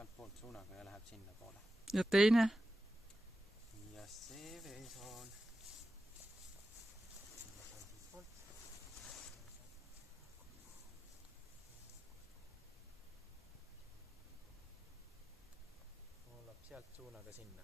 sealt poolt suunaga ja läheb sinna poole. Ja teine? Ja see veesoon. Voolab sealt suunaga sinna.